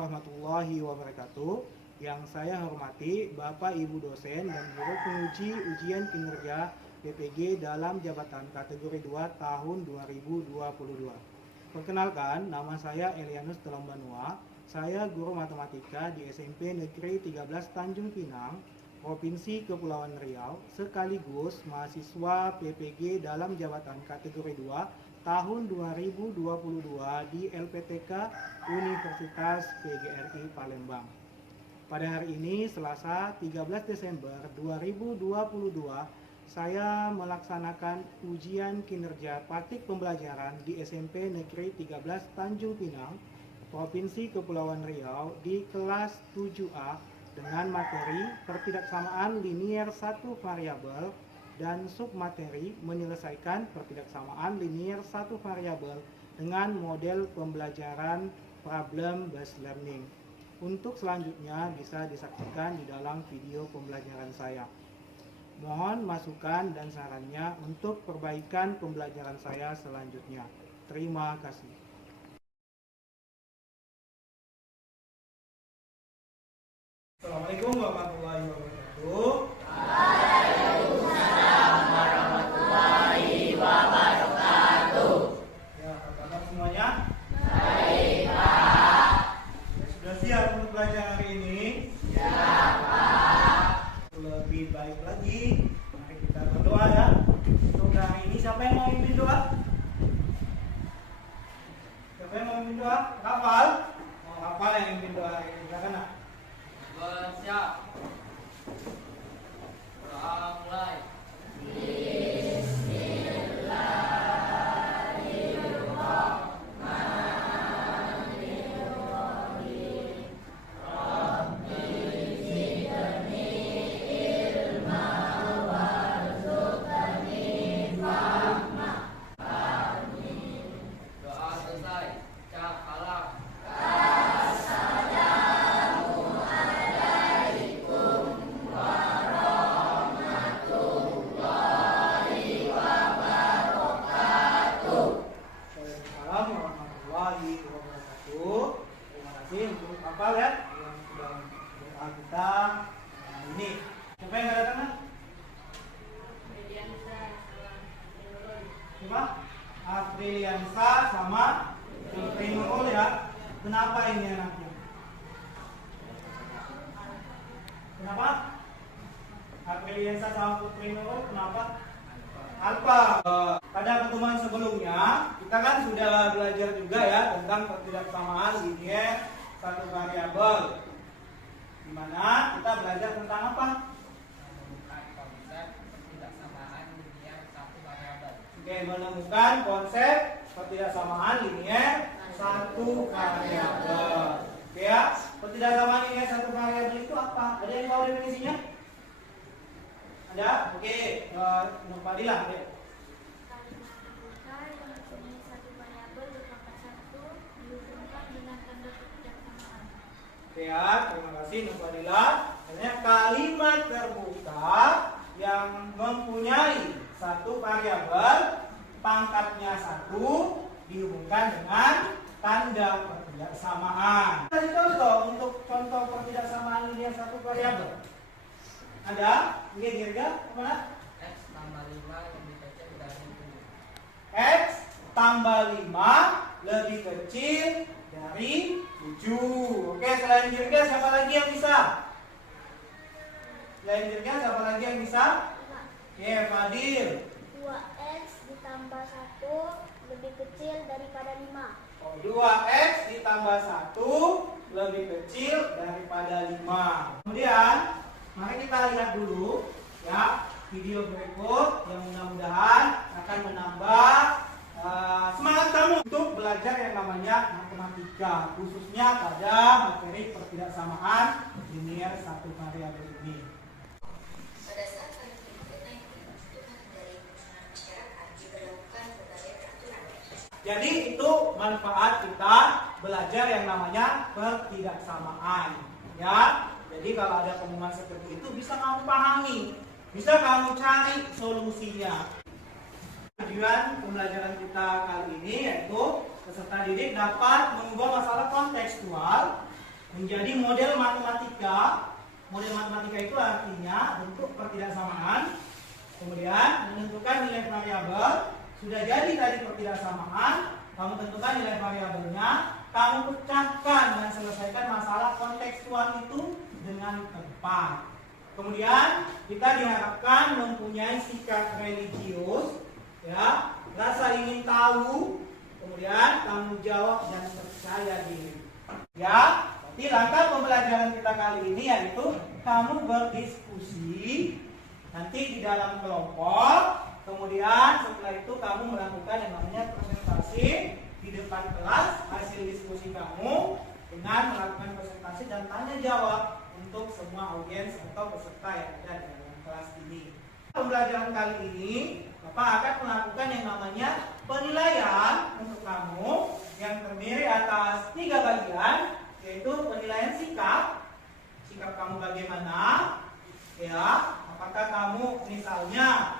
warahmatullahi wabarakatuh. Yang saya hormati Bapak Ibu dosen dan guru penguji ujian kinerja PPG dalam jabatan kategori 2 tahun 2022. Perkenalkan, nama saya Elianus Telombanua. Saya guru matematika di SMP Negeri 13 Tanjung Pinang, Provinsi Kepulauan Riau, sekaligus mahasiswa PPG dalam jabatan kategori 2 tahun 2022 di LPTK Universitas PGRI Palembang. Pada hari ini, Selasa 13 Desember 2022, saya melaksanakan ujian kinerja praktik pembelajaran di SMP Negeri 13 Tanjung Pinang, Provinsi Kepulauan Riau di kelas 7A dengan materi pertidaksamaan linier satu variabel dan submateri menyelesaikan pertidaksamaan linier satu variabel dengan model pembelajaran problem based learning. Untuk selanjutnya bisa disaksikan di dalam video pembelajaran saya. Mohon masukan dan sarannya untuk perbaikan pembelajaran saya selanjutnya. Terima kasih. Assalamualaikum warahmatullahi wabarakatuh. Waalaikumsalam warahmatullahi wabarakatuh. Ya, apa kabar semuanya? Baik, Pak. Sudah siap untuk belajar hari ini? Siap, Pak. Lebih baik lagi, mari kita berdoa ya. Untuk hari ini siapa yang mau mimpin doa? Siapa yang mau mimpin doa? Hafal? Mau hafal yang mimpin doa hari ini? Silakan nak. Siap. Doa mulai. Doa selesai. Cakalang. Waalaikumsalam warahmatullahi wabarakatuh. Terima kasih untuk hafal ya yang sudah doa kita ini. Siapa yang ada tangan? Siapa? Afriliansa sama Zulfi Nurul ya. Kenapa ini anaknya? Kenapa? Afriliansa sama Putri Nurul kenapa? Alfa. Pada pertemuan sebelumnya kita kan sudah belajar juga ya tentang pertidaksamaan linier satu variabel. Di mana kita belajar tentang apa? Menemukan konsep pertidaksamaan linier satu variabel. Oke ya, pertidaksamaan linier satu variabel itu apa? Ada yang tahu definisinya? Ada? Oke, Nur Fadilah. Oke ya, terima kasih Nur Fadilah. Artinya kalimat terbuka yang mempunyai satu variabel pangkatnya satu dihubungkan dengan tanda pertidaksamaan. Kasih contoh untuk contoh pertidaksamaan linier satu variabel. Ada? Oke, kira-kira mana? X tambah 5 lebih kecil dari 7. X tambah 5 lebih kecil dari 7. Oke, selain Jirga siapa lagi yang bisa? Selain Jirga siapa lagi yang bisa? Oke, Fadil. 2x ditambah 1 lebih kecil daripada 5. Oh, 2x ditambah 1 lebih kecil daripada 5. Kemudian, mari kita lihat dulu ya video berikut yang mudah-mudahan akan menambah semangat kamu untuk belajar yang namanya matematika, khususnya pada materi pertidaksamaan linier satu variabel ini. Pada saat pandemi COVID-19, kebutuhan dari penyusunan masyarakat diberlakukan berbagai peraturan. Jadi itu manfaat kita belajar yang namanya pertidaksamaan, ya. Jadi kalau ada pengumuman seperti itu bisa kamu pahami, bisa kamu cari solusinya. Tujuan pembelajaran kita kali ini yaitu peserta didik dapat mengubah masalah kontekstual menjadi model matematika. Model matematika itu artinya bentuk pertidaksamaan, kemudian menentukan nilai variabel. Sudah jadi tadi pertidaksamaan, kamu tentukan nilai variabelnya, kamu pecahkan dan selesaikan masalah kontekstual itu dengan tepat. Kemudian kita diharapkan mempunyai sikap religius, ya, rasa ingin tahu, kemudian tanggung jawab dan percaya diri. Ya, tapi langkah pembelajaran kita kali ini yaitu kamu berdiskusi nanti di dalam kelompok. Kemudian setelah itu kamu melakukan yang namanya presentasi di depan kelas hasil diskusi kamu dengan melakukan presentasi dan tanya jawab untuk semua audiens atau peserta yang ada di dalam kelas ini. Pembelajaran kali ini Bapak akan melakukan yang namanya penilaian untuk kamu yang terdiri atas 3 bagian, yaitu penilaian sikap kamu bagaimana, ya, apakah kamu misalnya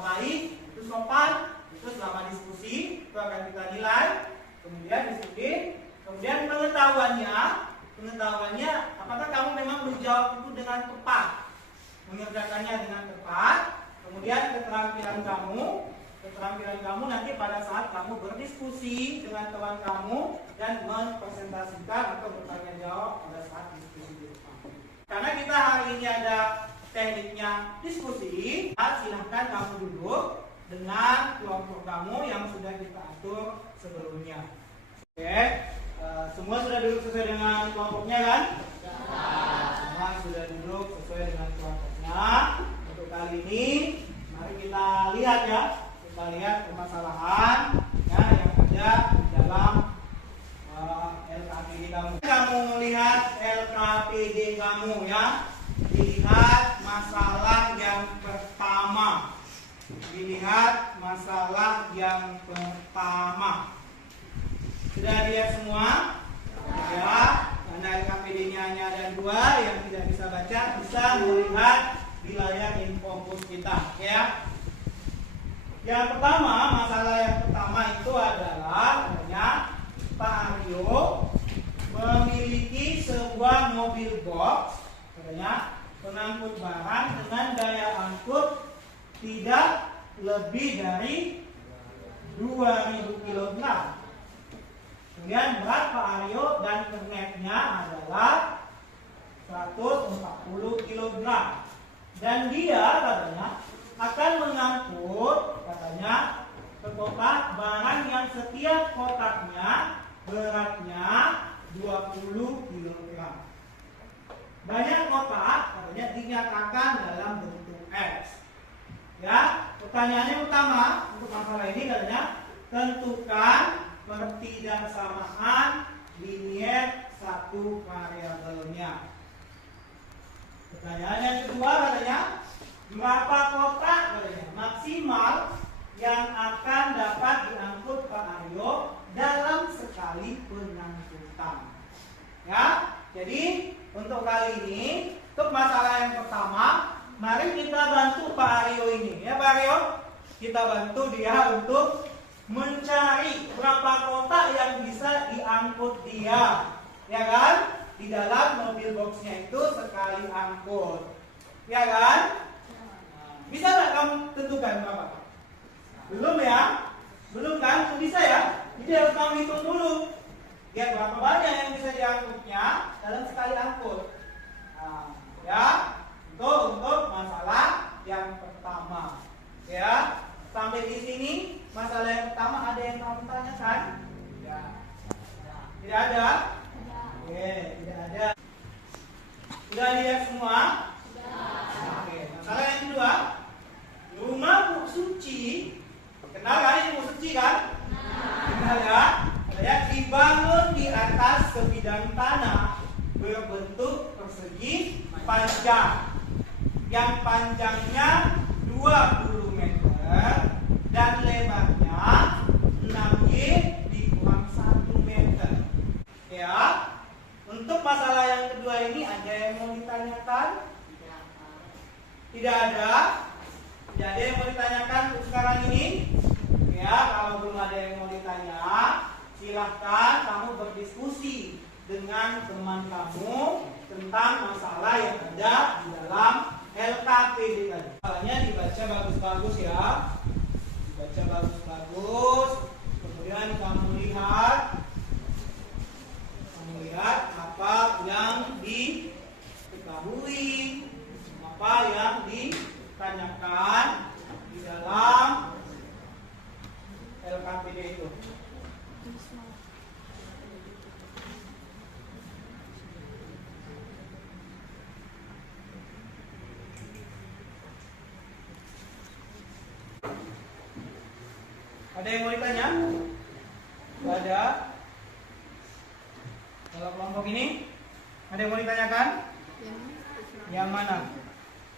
baik, itu sopan, itu selama diskusi itu akan kita nilai. Kemudian disiplin, kemudian pengetahuannya apakah kamu memang menjawab itu dengan tepat, mengerjakannya dengan tepat. Kemudian keterampilan kamu nanti pada saat kamu berdiskusi dengan teman kamu dan mempresentasikan atau bertanya jawab pada saat diskusi di depan. Karena kita hari ini ada tekniknya diskusi, silahkan kamu duduk dengan kelompok kamu yang sudah kita atur sebelumnya. Oke, semua sudah duduk sesuai dengan kelompoknya kan? Semua sudah duduk sesuai dengan kelompoknya. Untuk kali ini, mari kita lihat ya, kita lihat permasalahan ya, yang ada di dalam LKPD kamu. Kamu lihat LKPD kamu ya. Dilihat masalah yang pertama. Sudah lihat semua? Ya, karena LKPD-nya hanya ada 2, yang tidak bisa baca bisa melihat di layar infobus kita, ya. Yang pertama, masalah yang pertama itu adalah Pak Aryo memiliki sebuah mobil box, pengangkut barang dengan daya angkut tidak lebih dari 2000 kg. Kemudian berat Pak Aryo dan kernetnya adalah 140 kg. Dan dia katanya akan mengangkut ke kotak barang yang setiap kotaknya beratnya 20 kg. Banyak kotak katanya dinyatakan dalam bentuk X. Ya, pertanyaannya utama untuk masalah ini katanya tentukan pertidaksamaan linier satu variabelnya. Pertanyaan yang kedua katanya berapa kotak katanya maksimal yang akan dapat diangkut Pak Aryo dalam sekali pengangkutan. Ya, jadi untuk kali ini, untuk masalah yang pertama, mari kita bantu Pak Aryo ini. Ya Pak Aryo, kita bantu dia untuk mencari berapa kotak yang bisa diangkut dia. Ya kan? Di dalam mobil boxnya itu sekali angkut. Ya kan? Bisa nggak kamu tentukan berapa? Belum ya? Belum kan? Bisa ya? Jadi harus kamu hitung dulu. Ya, berapa banyak yang bisa diangkutnya dalam sekali angkut. Nah, ya, untuk masalah yang pertama. Ya, sampai di sini masalah yang pertama ada yang kamu tanyakan? Ya. Tidak ada? Oke, tidak ada. Sudah lihat semua? Oke, masalah yang kedua. Rumah Bu Suci. Kenal kan ini Bu Suci kan? Kenal ya? Ya, dibangun di atas sebidang tanah berbentuk persegi panjang, yang panjangnya 20 meter dan lebarnya 6Y dikurang 1 meter. Ya, untuk masalah yang kedua ini ada yang mau ditanyakan? Tidak ada. Tidak ada yang mau ditanyakan untuk sekarang ini? Ya, kalau belum ada yang mau ditanya, silahkan kamu berdiskusi dengan teman kamu tentang masalah yang ada di dalam LKPD tadi. Masalahnya dibaca bagus-bagus ya. Dibaca bagus-bagus. Kemudian kamu lihat apa yang diketahui, apa yang ditanyakan di dalam LKPD itu. Ada yang mau ditanya? Tidak ada. Kalau kelompok ini, ada yang mau ditanyakan? Yang mana?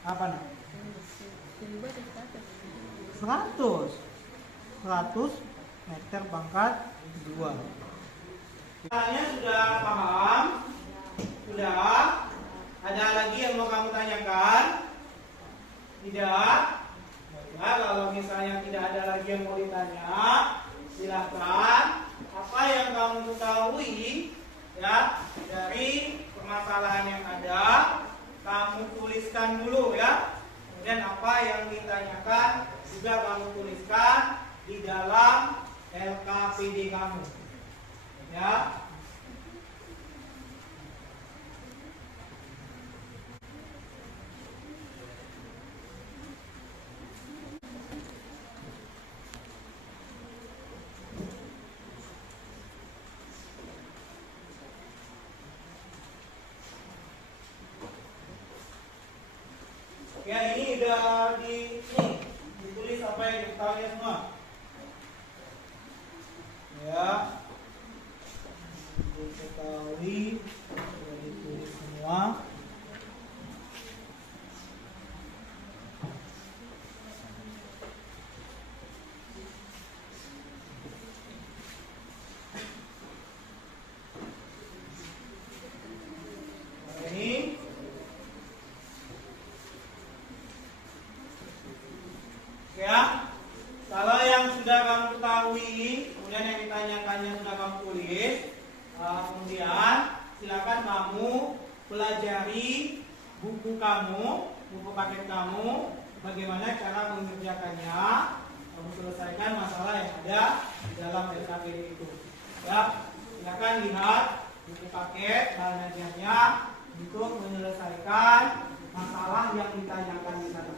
Apa nak? 100 meter pangkat 2. Tanya sudah paham? Sudah? Ada lagi yang mau kamu tanyakan? Tidak? Nah, kalau misalnya tidak ada lagi yang mau ditanya, silakan. Apa yang kamu ketahui ya dari permasalahan yang ada, kamu tuliskan dulu ya. Kemudian apa yang ditanyakan juga kamu tuliskan di dalam LKPD kamu. Ya. Ya, ini udah ditulis apa yang diketahui ya semua. Ya, diketahui, sudah ditulis semua. Ya, kalau yang sudah kamu ketahui, kemudian yang ditanyakannya sudah kamu tulis, kemudian silakan kamu pelajari buku kamu, buku paket kamu, bagaimana cara mengerjakannya, kamu selesaikan masalah yang ada di dalam LKPD itu. Ya, silakan lihat buku paket bahan ajarnya untuk menyelesaikan masalah yang ditanyakan di sana.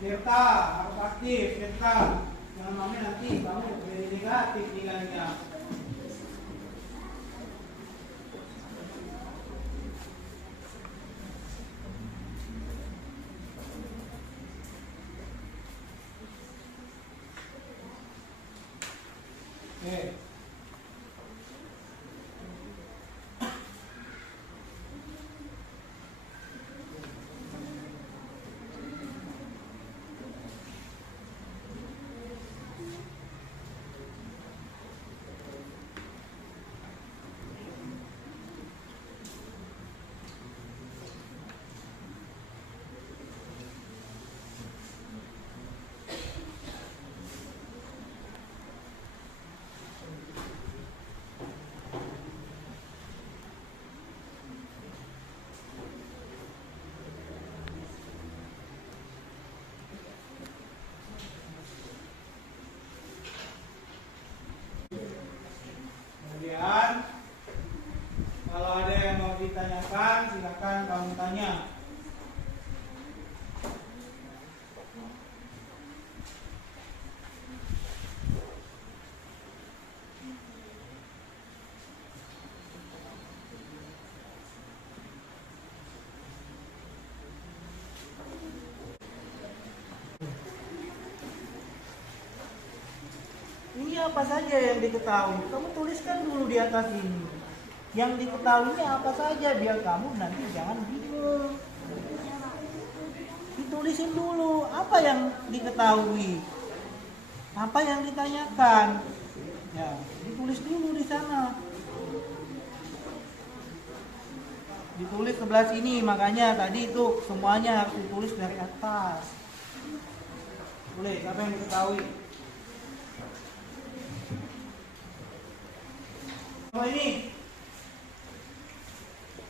Tirta, harus aktif, Tirta. Jangan mami nanti kamu jadi negatif nilainya. Oke. apa saja yang diketahui? Kamu tuliskan dulu di atas ini. Yang diketahuinya apa saja biar kamu nanti jangan bingung. Ditulisin dulu apa yang diketahui, apa yang ditanyakan. Ya, ditulis dulu di sana. Ditulis sebelah sini, makanya tadi itu semuanya harus ditulis dari atas. Boleh, apa yang diketahui? Oh ini,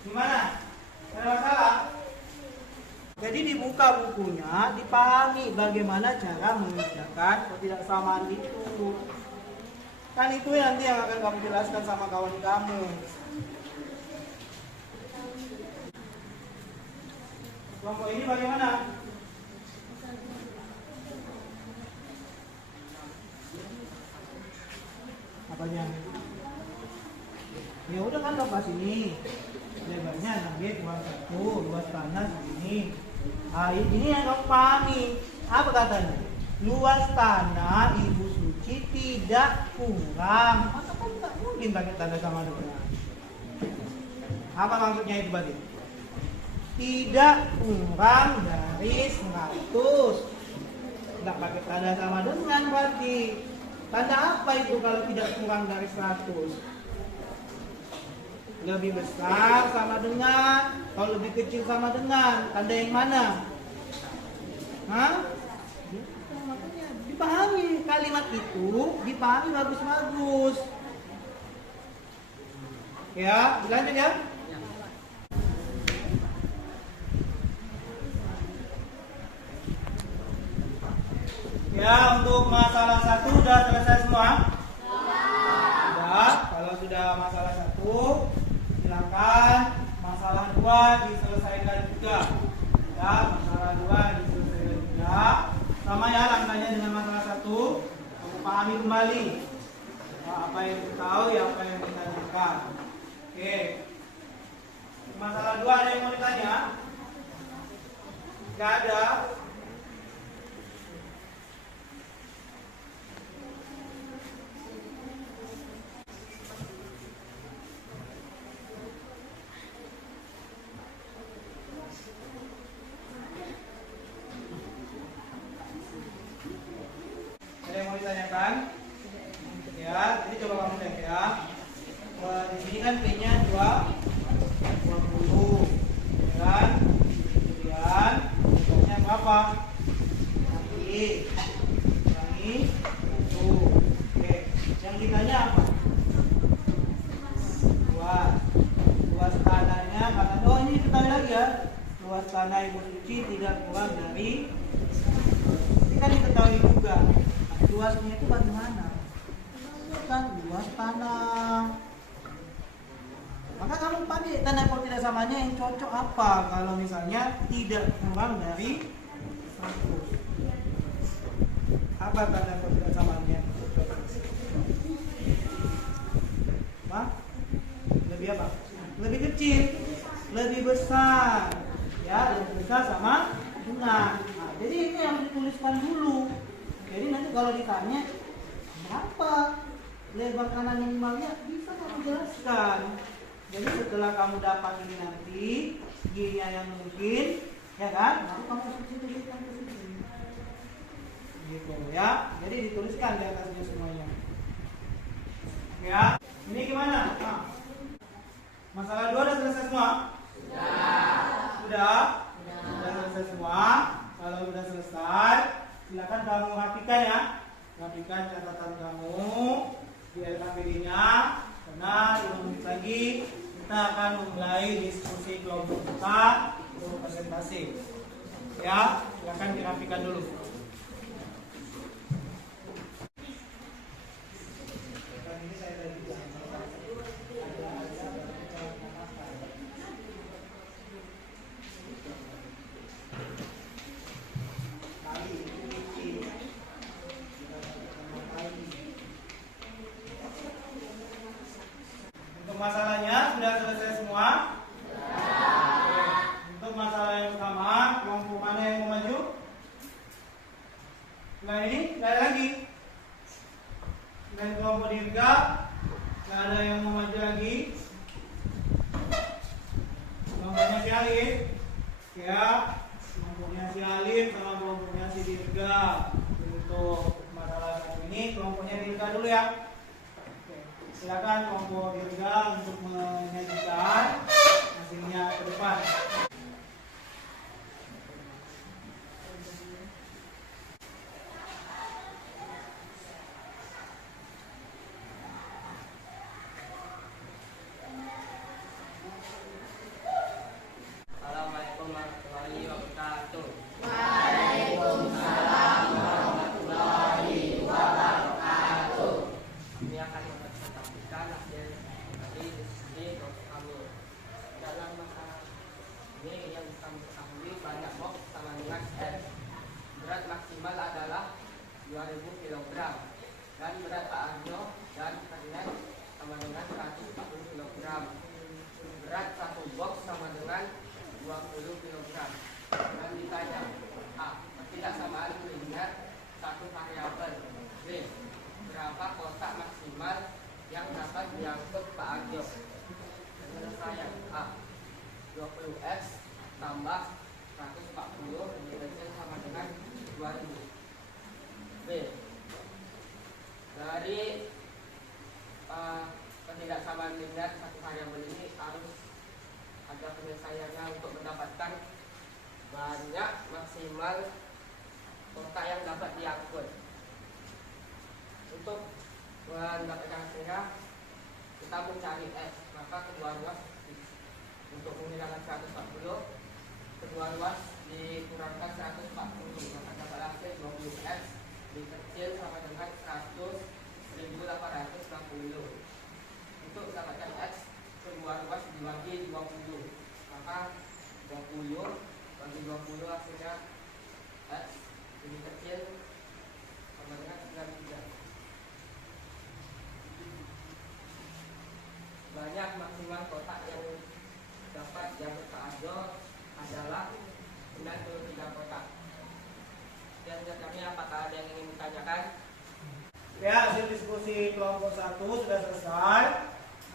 gimana? Ada masalah? Jadi dibuka bukunya, dipahami bagaimana cara mengerjakan ketidaksamaan itu. Kan itu nanti yang akan kamu jelaskan sama kawan kamu. Kelompok ini bagaimana? Apanya? Ya udah kan lepas ini. Lebarnya 6 meter kurang 1, luas tanah segini. Nah, ini yang kamu pahami. Apa katanya? Luas tanah Ibu Suci tidak kurang. Maka kan nggak mungkin pakai tanda sama dengan. Apa maksudnya itu berarti? Tidak kurang dari 100. Nggak pakai tanda sama dengan berarti. Tanda apa itu kalau tidak kurang dari 100? Lebih besar sama dengan, kalau lebih kecil sama dengan, tanda yang mana? Hah? Makanya dipahami kalimat itu, dipahami bagus-bagus. Ya, lanjut ya. Ya, untuk masalah 1 sudah selesai semua? Sudah. Kalau sudah masalah 1, silakan masalah 2 diselesaikan juga. Ya, masalah 2 diselesaikan juga. Sama ya langkahnya dengan masalah 1. Kamu pahami kembali apa yang kita tahu, apa yang kita tanyakan. Oke. Masalah 2 ada yang mau ditanya? Tidak ada. Ditanyakan ya, jadi coba kamu cek ya. Di sini kan P-nya 20 kan, kemudian P-nya berapa? Nanti kurangi 1. Oke, yang ditanya apa? Luas tanahnya, karena oh ini diketahui lagi ya, luas tanah Ibu Suci tidak kurang dari, ini kan diketahui juga. Luasnya itu bagaimana? Kan luas tanah. Maka kamu pakai tanda kalau tidak samanya yang cocok apa? Kalau misalnya tidak kurang dari 100. Apa tanda kalau tidak samanya yang cocok? Apa? Lebih apa? Lebih kecil, lebih besar. Ya, lebih besar sama dengan. Nah, jadi ini yang dituliskan dulu. Jadi nanti kalau ditanya berapa lebar kanan minimalnya bisa kamu jelaskan. Jadi setelah kamu dapat ini nanti G-nya yang mungkin, ya kan? Baru kamu substitusikan ke sini. Gitu ya. Jadi dituliskan di atasnya semuanya. Ya. Ini gimana? Nah. Masalah 2 sudah selesai semua? Sudah. Sudah selesai semua. Kalau sudah selesai, silakan kamu rapikan ya, rapikan catatan kamu di LKPD-nya, karena 5 menit lagi kita akan memulai diskusi kelompok kita untuk presentasi. Ya, silakan dirapikan dulu. Masalahnya sudah selesai semua? Untuk masalah yang pertama, kelompok mana yang mau maju? Nah ini, tidak ada lagi. Selain kelompok dirga, nggak ada yang mau maju lagi. Kelompoknya si Alif, ya. Kelompoknya si Alif sama kelompoknya si dirga. Untuk masalah satu ini, kelompoknya dirga dulu ya. Oke. Silakan kelompok dirga untuk menyajikan hasilnya ke depan. Assalamualaikum warahmatullahi wabarakatuh. Kami akan mempresentasikan hasil dari diskusi kelompok kami. Dalam masalah ini yang kami ketahui banyak box sama dengan S. Berat maksimal adalah 2000 kg dan berat Pak Arjo dan Kanet sama dengan 140 kg. Berat satu box sama dengan 20 kg. Dan ditanya A. Ketidaksamaan kuliner satu variabel. B. Berapa kotak maksimal yang dapat diangkut Pak Arjo? Penyelesaian A. 20x tambah 140 lebih kecil sama dengan 2000. B. Dari ketidaksamaan linear satu variabel ini harus ada penyelesaiannya untuk mendapatkan banyak maksimal kotak yang dapat diangkut. Untuk mendapatkan hasilnya kita mencari S, maka kedua ruas untuk menghilangkan 140, kedua ruas dikurangkan 140, maka dapat hasil 20x dikecil sama dengan 100.860. Untuk mendapatkan X, kedua ruas dibagi 20, maka 20 bagi 20 hasilnya X lebih kecil sama dengan 93. Banyak maksimal kotak yang dapat diangkut Pak Arjo adalah 93 kotak. Dan kami apakah ada yang ingin ditanyakan? Ya, hasil diskusi kelompok 1 sudah selesai.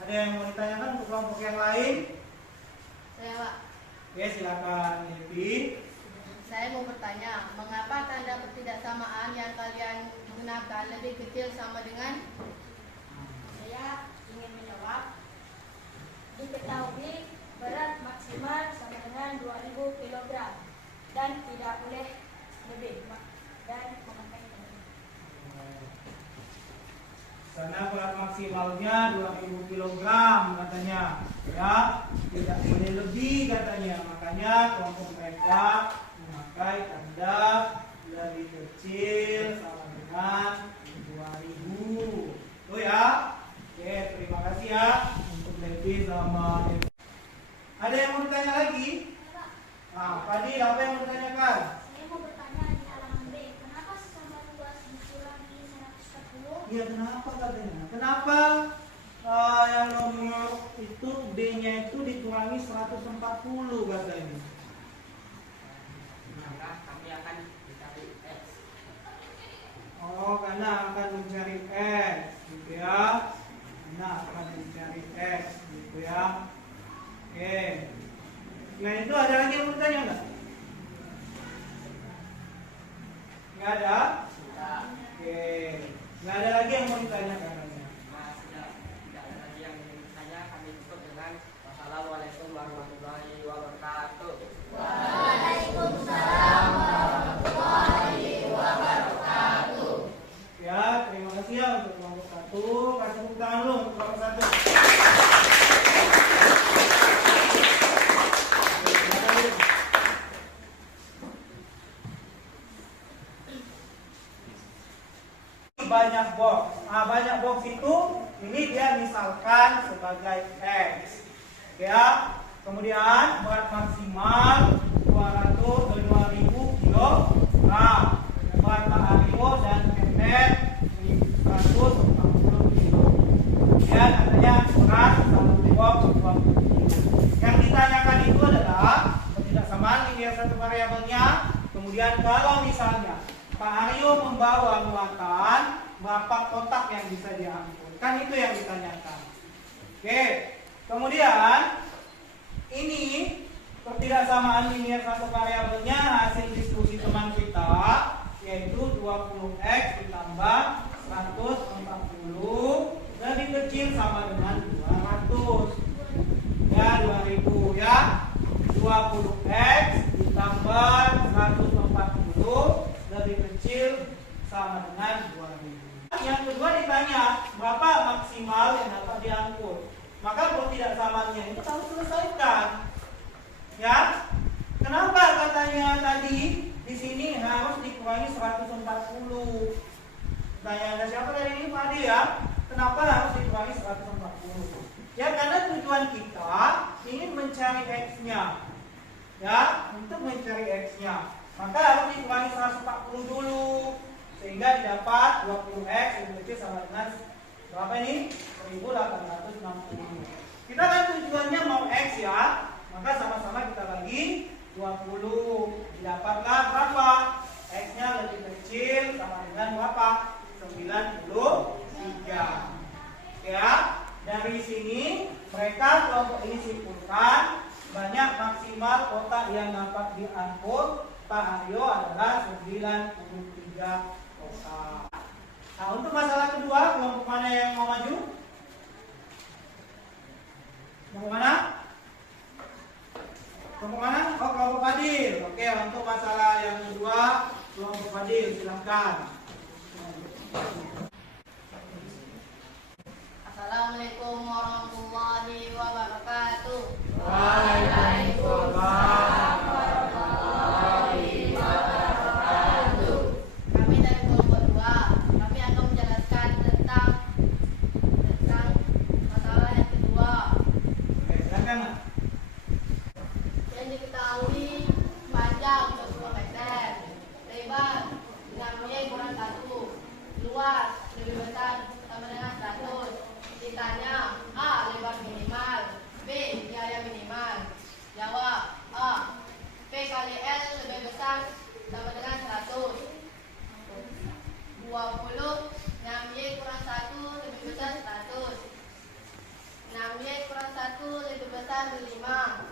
Ada yang mau ditanyakan untuk kelompok yang lain? Saya, Pak. Oke, silakan Devi. Saya mau bertanya, mengapa tanda ketidaksamaan yang kalian gunakan lebih kecil sama dengan? Saya ingin menjawab. Diketahui berat maksimal sama dengan 2000 kg dan tidak boleh lebih dan memakai Karena berat maksimalnya 2000 kg katanya, ya, tidak boleh lebih katanya. Makanya kelompok mereka memakai tanda lebih kecil sama dengan 2000. Tuh ya. Oke, terima kasih ya untuk Devi sama Devi. Ada yang mau ditanya lagi? Nah, Fadil, apa yang mau ditanyakan? Saya mau bertanya di halaman B, kenapa sesama luas dikurangi 140? Iya, kenapa katanya? Kenapa yang nomor itu B-nya itu dikurangi 140 katanya? Maka kami akan mencari X. Oh, karena akan mencari X, gitu ya. Karena akan mencari X, gitu ya. Oke. Nah, itu ada lagi yang mau ditanya nggak? Nggak ada? Oke. Nggak ada lagi yang mau ditanyakan. Nah, sudah tidak ada lagi yang ingin bertanya, kami tutup dengan wassalamualaikum warahmatullahi wabarakatuh. Ya, terima kasih ya untuk kelompok 1. Kasih tepuk tangan dulu untuk kelompok 1. Banyak box. Nah, banyak box itu ini dia misalkan sebagai X. Ya. Kemudian berat maksimal 2000 kg. Berat Pak Aryo dan Kemet 140 kg. Ya, katanya berat satu box 20 kg. Yang ditanyakan itu adalah ketidaksamaan linear satu variabelnya. Kemudian kalau misalnya Pak Aryo membawa muatan berapa kotak yang bisa diangkut. Kan itu yang ditanyakan. Oke, kemudian ini ketidaksamaan linear satu variabelnya hasil diskusi teman kita, yaitu 20x ditambah 140 lebih kecil sama dengan 200 ya, 2000 ya. 20x ditambah 140 lebih kecil sama dengan 2000. Yang kedua ditanya berapa maksimal yang dapat diangkut, maka ketidaksamaannya itu harus selesaikan ya. Kenapa katanya tadi di sini harus dikurangi 140? Tanya siapa dari ini Pak Adi ya? Kenapa harus dikurangi 140? Ya karena tujuan kita ingin mencari x-nya. Ya, untuk mencari x-nya, maka harus dikurangi 140 dulu sehingga didapat 20x lebih kecil sama dengan berapa ini? 1860. Kita kan tujuannya mau x ya, maka sama-sama kita bagi 20. Didapatlah berapa? X-nya lebih kecil sama dengan berapa? 93. Ya, dari sini mereka kelompok ini simpulkan banyak maksimal kotak yang dapat diangkut Pak Aryo adalah 93 kotak. Nah, untuk masalah kedua, kelompok mana yang mau maju? Kelompok mana? Kelompok mana? Oh, kelompok Fadil. Oke, untuk masalah yang kedua, kelompok Fadil, silakan. Assalamualaikum warahmatullahi wabarakatuh. Waalaikumsalam warahmatullahi wabarakatuh. Kami dari kelompok 2, kami akan menjelaskan tentang masalah yang kedua. Oke, silakan. Yang diketahui panjang 20 meter, lebar 6y kurang 1, luas lebih besar sama dengan 100. Ditanya A. Lebar minimal, B. Biaya minimal. Jawab A. P kali L lebih besar sama dengan 100. 20 6y kurang 1 lebih besar 100. 6y kurang 1 lebih besar 5.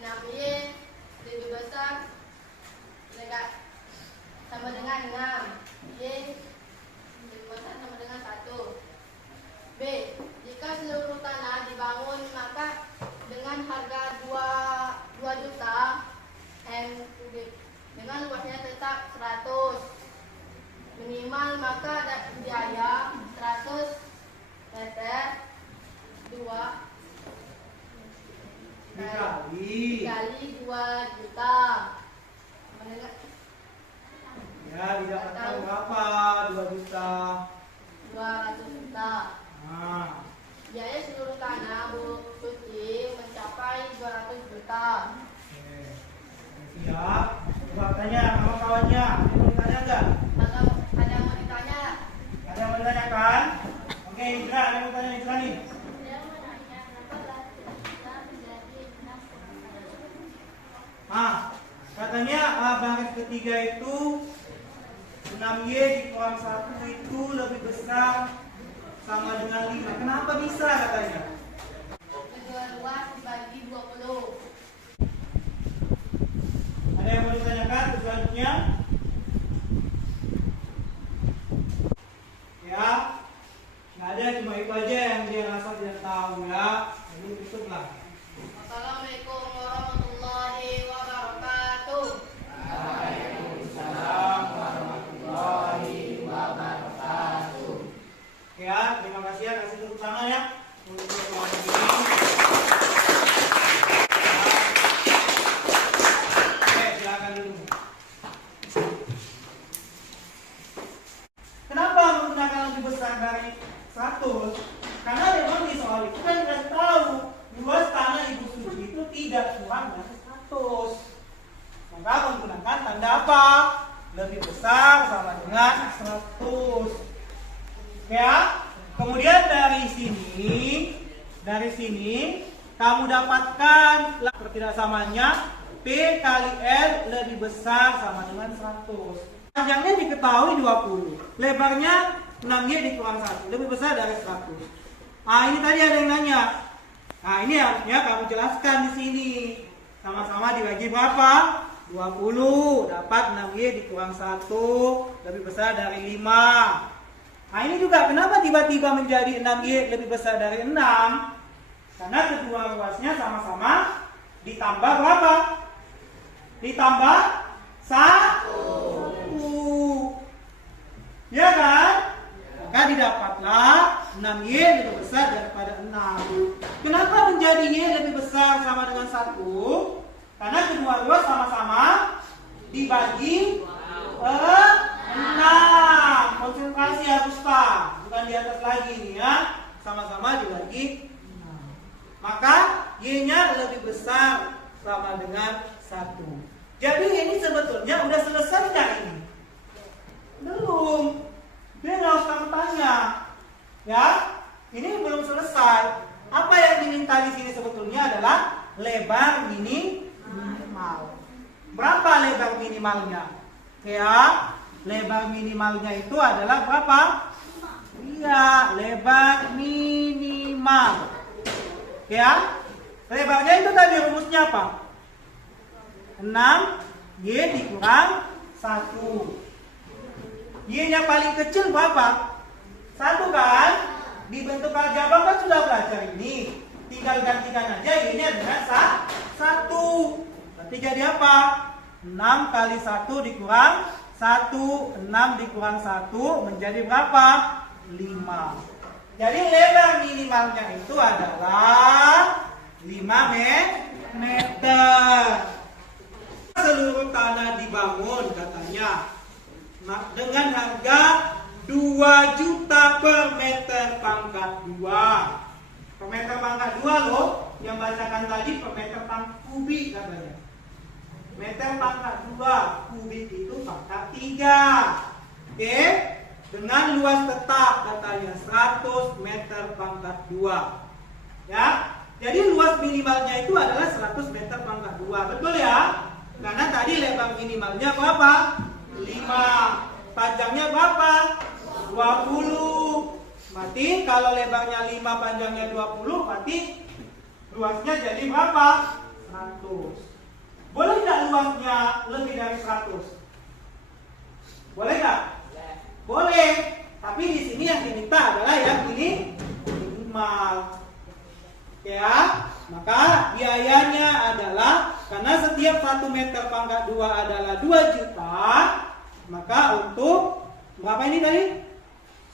6y lebih besar sama dengan 6. Y lebih besar sama dengan 1. B. Jika seluruh tanah dibangun maka dengan harga 2 juta m kubik dengan luasnya tetap 100. Minimal maka ada biaya 100 meter 2 kali 2 juta. Mendengar? Ya, didapatkan berapa? 2 juta. 200 juta. Nah, Biaya seluruh tanah Bu Suci mencapai 200 juta. oke. Siap. Coba tanya sama kawannya. Ada yang mau ditanya enggak? Atau ada yang mau ditanya? Ada yang mau ditanyakan? Oke, Indra, ada yang mau tanya Indra nih? Katanya baris ketiga itu 6y dikurang 1 itu lebih besar sama dengan 5. Kenapa bisa katanya? Kedua luas dibagi 20. Ada yang mau ditanyakan selanjutnya? Ya, nggak ada, cuma itu aja yang dia rasa tidak tahu ya. Jadi tutuplah. Assalamualaikum warahmatullahi wabarakatuh. Waalaikumsalam warahmatullahi wabarakatuh. Ya, terima kasih ya, kasih tepuk tangan ya untuk kelompok ini. Oke, silakan dulu. Kenapa menggunakan lebih besar dari 100? Karena memang di soal itu kan kita tahu luas tanah Ibu Suci itu tidak kurang dari 100. Maka menggunakan tanda apa? Lebih besar sama dengan 100. Ya. Kemudian dari sini kamu dapatkan ketidaksamaannya P kali L lebih besar sama dengan 100. Panjangnya diketahui 20, lebarnya 6Y dikurang 1, lebih besar dari 100. Ah, ini tadi ada yang nanya. Nah, ini harusnya kamu jelaskan di sini. Sama-sama dibagi berapa? 20, dapat 6Y dikurang 1, lebih besar dari 5. Nah, ini juga kenapa tiba-tiba menjadi 6Y lebih besar dari 6? Karena kedua ruasnya sama-sama ditambah berapa? Ditambah 1. Ya kan? Maka didapatlah 6Y lebih besar daripada 6. Kenapa menjadi Y lebih besar sama dengan 1? Karena kedua ruas sama-sama dibagi 6. Konsentrasi harus tak, bukan di atas lagi nih ya. Sama-sama dibagi 6. Maka Y-nya lebih besar sama dengan 1. Jadi ini sebetulnya udah selesai nggak ini? Belum. Dia harus kamu tanya. Ya, ini belum selesai. Apa yang diminta di sini sebetulnya adalah lebar minimal. Berapa lebar minimalnya? Ya, lebar minimalnya itu adalah berapa? Iya, lebar minimal. Ya, lebarnya itu tadi rumusnya apa? 6Y dikurang 1. Y-nya paling kecil berapa? 1 kan? Di bentuk aljabar kan sudah belajar ini. Tinggal gantikan aja Y-nya dengan 1. Berarti jadi apa? 6 kali 1 dikurang 1. 6 dikurang 1 menjadi berapa? 5. Jadi lebar minimalnya itu adalah 5 meter. Seluruh tanah dibangun katanya dengan harga 2 juta per meter pangkat 2. Per meter pangkat 2 loh. Yang bacakan tadi per meter kubik katanya. Meter pangkat 2 kubik itu pangkat 3. Oke. Dengan luas tetap katanya 100 meter pangkat 2. Ya. Jadi luas minimalnya itu adalah 100 meter pangkat 2. Betul ya? Karena tadi lebar minimalnya berapa? 5. Panjangnya berapa? 20. Berarti kalau lebarnya 5, panjangnya 20, berarti luasnya jadi berapa? 100. Boleh nggak luasnya lebih dari 100? Boleh nggak? Boleh. Tapi di sini yang diminta adalah yang ini minimal. Ya, maka biayanya adalah karena setiap 1 meter pangkat 2 adalah 2 juta, maka untuk berapa ini tadi?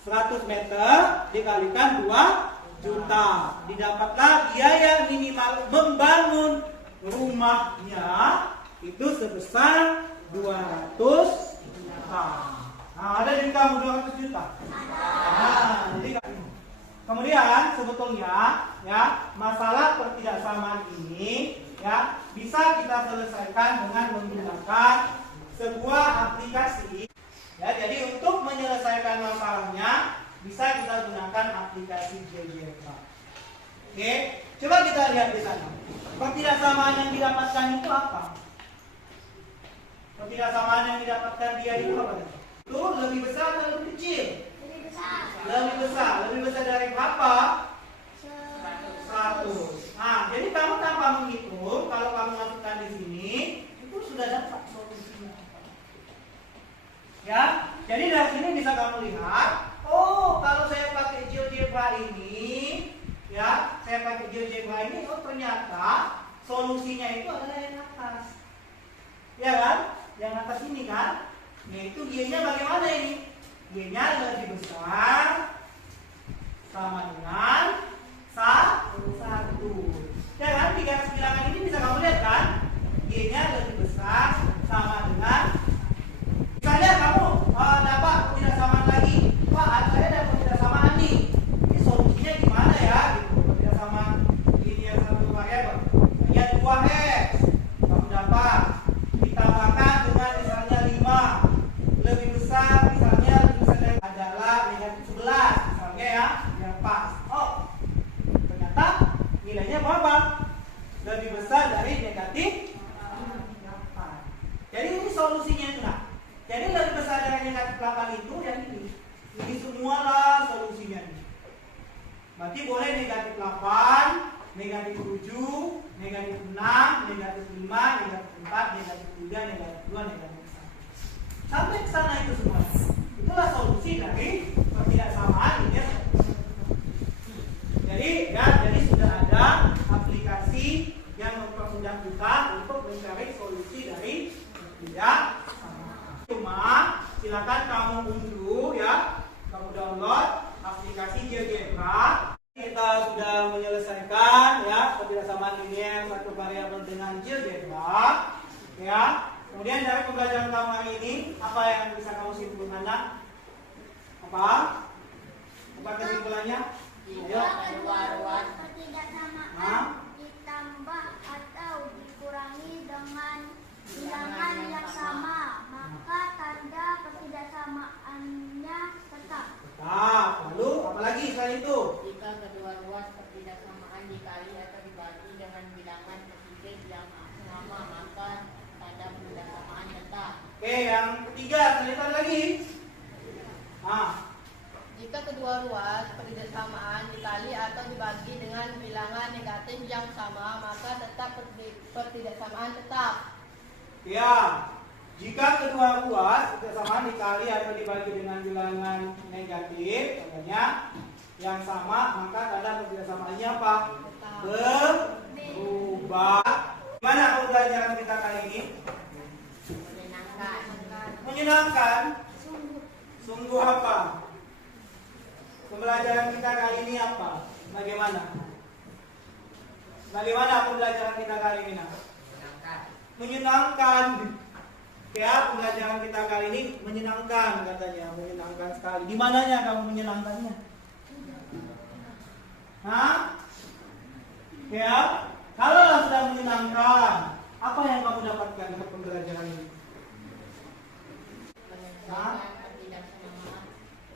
100 meter dikalikan 2 juta. Didapatlah biaya minimal membangun rumahnya itu sebesar 200 juta. Nah, ada di kamu 200 juta? Nah, jadi kemudian sebetulnya ya masalah ketidaksamaan ini ya bisa kita selesaikan dengan menggunakan sebuah aplikasi. Ya, jadi untuk menyelesaikan masalahnya bisa kita gunakan aplikasi GeoGebra. Oke, coba kita lihat di sana. Ketidaksamaan yang didapatkan itu apa? Ketidaksamaan yang didapatkan dia itu apa? Itu lebih besar atau lebih kecil? Lebih besar. Lebih besar dari berapa? 100. Nah, jadi kamu tanpa menghitung, kalau kamu masukkan di sini, itu sudah dapat solusinya. Ya, jadi dari sini bisa kamu lihat, oh kalau saya pakai GeoGebra ini, ya, saya pakai GeoGebra ini, oh ternyata solusinya itu adalah yang atas. Ya kan? Yang atas ini kan? Yaitu Y-nya bagaimana ini? Y-nya lebih besar sama dengan 1. Ya kan? Di garis bilangan ini bisa kamu lihat kan? Y-nya lebih besar sama dengan, misalnya kamu dapat ketidaksamaan lagi. Pak, saya dapat ketidaksamaan nih. Ini solusinya gimana ya? Gitu. Ketidaksamaan ini yang satu variabel. Ya 2x kamu dapat ditambahkan dengan misalnya 5 lebih besar, misalnya lebih besar dari adalah negatif 11 misalnya ya, biar pas. Oh, ternyata nilainya berapa? Lebih besar dari negatif 8. Jadi ini solusinya itu. Nah, Jadi lebih besar dari negatif 8 itu yang ini. Ini semualah solusinya nih. Berarti boleh negatif 8, negatif 7, negatif 6, negatif 5, negatif 4, negatif 3, negatif 2, negatif 1. Sampai ke sana itu semua. Itulah solusi dari ketidaksamaan linear. Jadi sudah ada aplikasi yang mempermudah kita untuk mencari solusi dari ketidaksamaan. Cuma silakan kamu unduh ya, kamu download aplikasi GeoGebra. Kita sudah menyelesaikan ya ketidaksamaan linear satu variabel dengan GeoGebra ya. Kemudian dari pembelajaran kamu hari ini, apa yang bisa kamu simpulkan? Apa kesimpulannya? Jika kedua ruas ketidaksamaan ditambah atau dikurangi dengan bilangan yang sama, maka tanda ketidaksamaannya tetap. Lalu apa lagi selain itu? Jika kedua ruas ketidaksamaan dikali atau dibagi dengan bilangan ketiga yang sama, maka tanda ketidaksamaan tetap. Oke, yang ketiga selain itu lagi. Jika kedua ruas ketidaksamaan dikali atau dibagi dengan bilangan negatif yang sama, maka tetap ketidaksamaan tetap. Ya, jika kedua ruas ketidaksamaan dikali atau dibagi dengan bilangan negatif, contohnya yang sama, maka tanda ketidaksamaannya apa? Berubah. Gimana pembelajaran kita kali ini? Menyenangkan. Sungguh apa? Pembelajaran kita kali ini apa? Bagaimana? Bagaimana pembelajaran kita kali ini? Menyenangkan. Ya, pembelajaran kita kali ini menyenangkan katanya, menyenangkan sekali. Di mananya kamu menyenangkannya? Ya, kalau sudah menyenangkan, apa yang kamu dapatkan dari pembelajaran ini?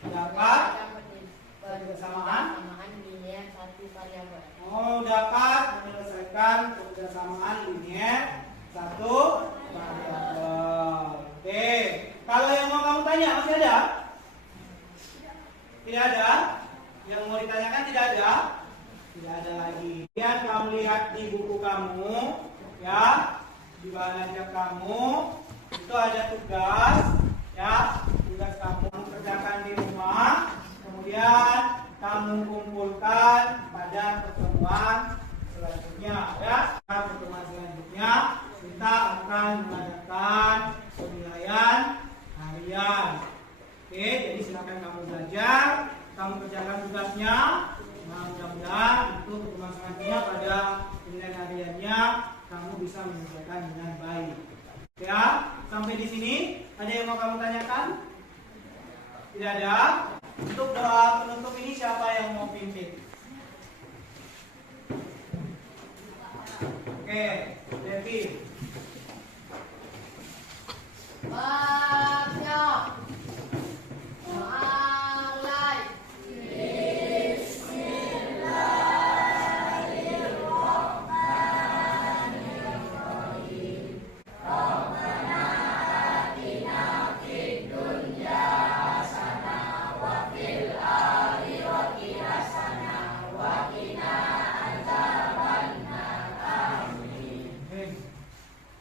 Dapat ketidaksamaan linear satu variabel. Dapat menyelesaikan ketidaksamaan linear satu variabel. Oke, kalau yang mau kamu tanya masih ada? Tidak ada? Yang mau ditanyakan tidak ada? Tidak ada lagi. Kemudian kamu lihat di buku kamu, ya, di bahan ajar kamu itu ada tugas, ya, tugas kamu kerjakan di rumah. Kemudian kamu kumpulkan pada pertemuan selanjutnya, ya. Pertemuan selanjutnya kita akan mengadakan penilaian harian. Oke, jadi silakan kamu belajar, kamu kerjakan tugasnya. Nah, mudah-mudahan itu pertemuan selanjutnya pada penilaian hariannya kamu bisa menyelesaikan dengan baik. Ya, sampai di sini ada yang mau kamu tanyakan? Tidak ada. Untuk doa penutup ini siapa yang mau pimpin? Oke, Devi. Siap. Doa mulai.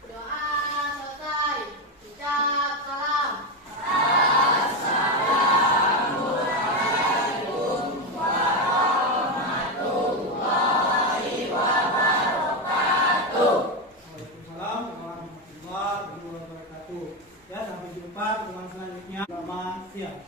Doa selesai. Ucap salam. Waalaikumsalam warahmatullahi wabarakatuh. Ya, sampai jumpa pertemuan selanjutnya. Selamat siang.